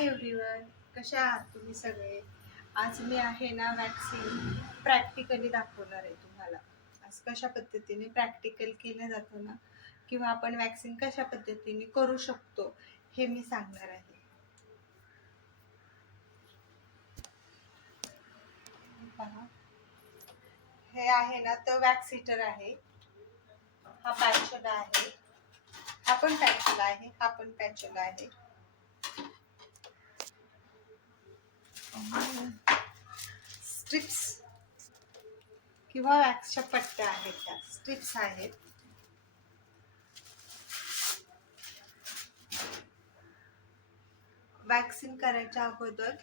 Hi everyone कशा आहात तुम्ही सगळे? आज मी आहे ना वॅक्सिन प्रॅक्टिकली दाखवणार आहे तुम्हाला. आज कशा पद्धतीने प्रॅक्टिकल केलं जातं ना? किंवा आपण वॅक्सिन कशा पद्धतीने करू शकतो हे मी सांगणार आहे. पहा. हे आहे ना तो वॅक्सिटर आहे. हा पॅचोला आहे. हा पण पॅचोला आहे हा पण पॅचोला आहे. स्ट्रिप्स किंवा वॅक्सच्या पट्ट्या आहेत त्या. स्ट्रिप्स आहेत. वॅक्सिन करायच्या अगोदर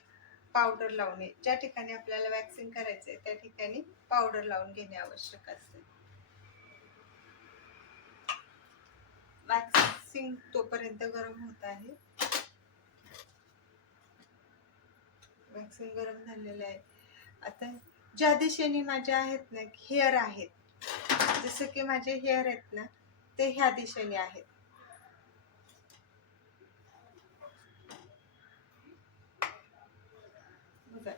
पावडर लावणे. ज्या ठिकाणी आपल्याला वॅक्सिन करायचंय त्या ठिकाणी पावडर लावून घेणे आवश्यक असते. वॅक्सिन तोपर्यंत गरम होत आहे. वॅक्सिन गरम झालेलं आहे. आता ज्या दिशेने माझे आहेत ना हेअर आहेत. जसं की माझे हेअर आहेत ना ते ह्या दिशेने आहेत.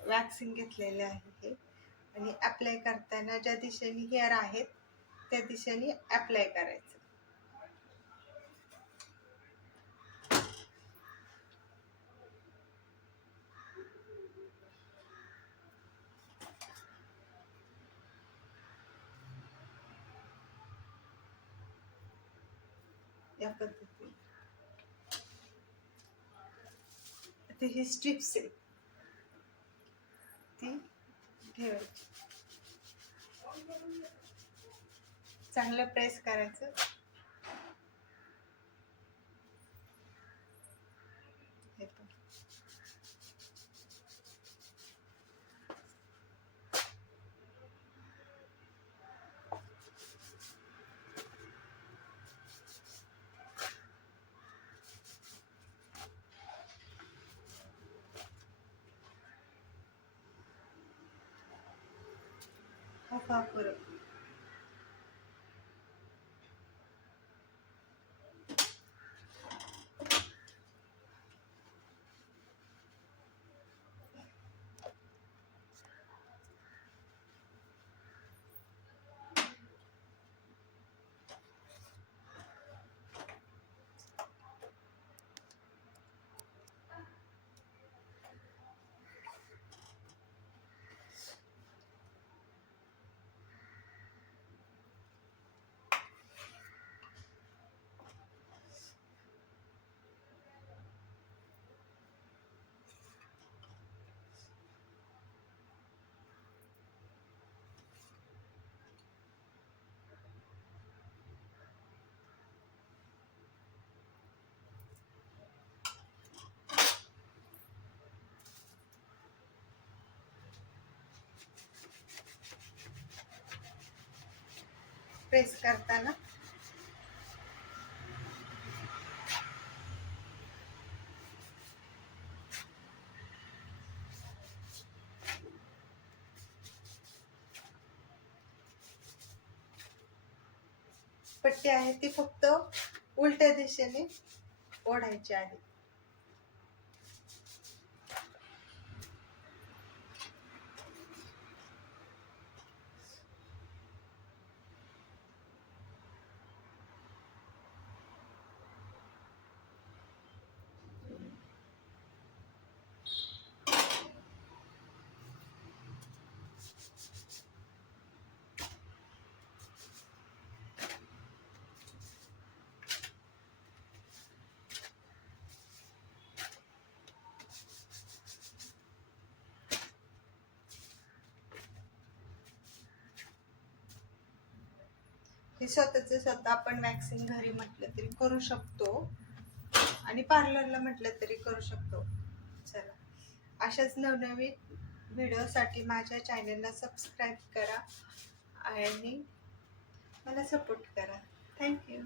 वॅक्सिन घेतलेले आहे हे. आणि अप्लाय करताना ज्या दिशेने हेअर आहेत त्या दिशेने अप्लाय करायचं. अशा पद्धतीने आता ही स्ट्रिप्स आहे ती ठेवायची. चांगलं प्रेस करायचं हे पण. हा प्रेस करताना. पट्टी आहे ती फक्त उलट्या दिशेने ओढायची आहे. हे स्वतःचे स्वतः आपण वॅक्सिन घरी म्हटलं तरी करू शकतो. आणि पार्लरला म्हटलं तरी करू शकतो. चला. अशाच नवनवीन व्हिडिओसाठी माझ्या चॅनलला सबस्क्राईब करा आणि मला सपोर्ट करा. थँक्यू